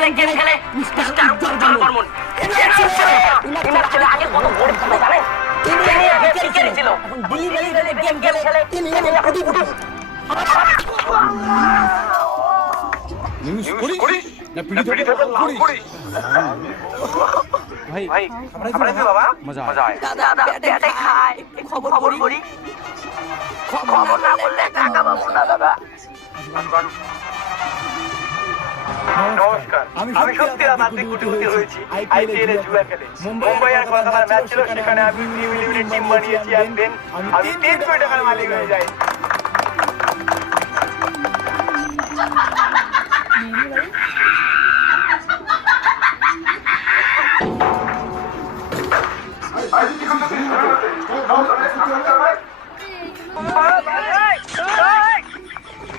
IPL এ game খেলে mister উজ্জ্বল Barman. Inner ছেলে আগে কত গরিব ছিল জানেন? তিনি আগে ক্রিকেট ছিল, এখন দিল্লি গেম খেলে তিনি এখন কোটি নিউজ করিস না পিড়ি ধরে লাভ করিস। ভাই ভাই আমরা তো বাবা মজা আয়। দাদা ব্যাটে খায়, খবর করি খবর না বললে টাকা পাবো না দাদা। নমস্কার, আমি সত্যি রাতারাতি কোটিপতি হয়েছি আইপিএল এ জুয়া খেলে। মুম্বাই আর কলকাতার ম্যাচ ছিল, সেখানে আমি টিম বানিয়েছি, একদিন আমি 3 কোটি টাকার মালিক হয়ে যাই।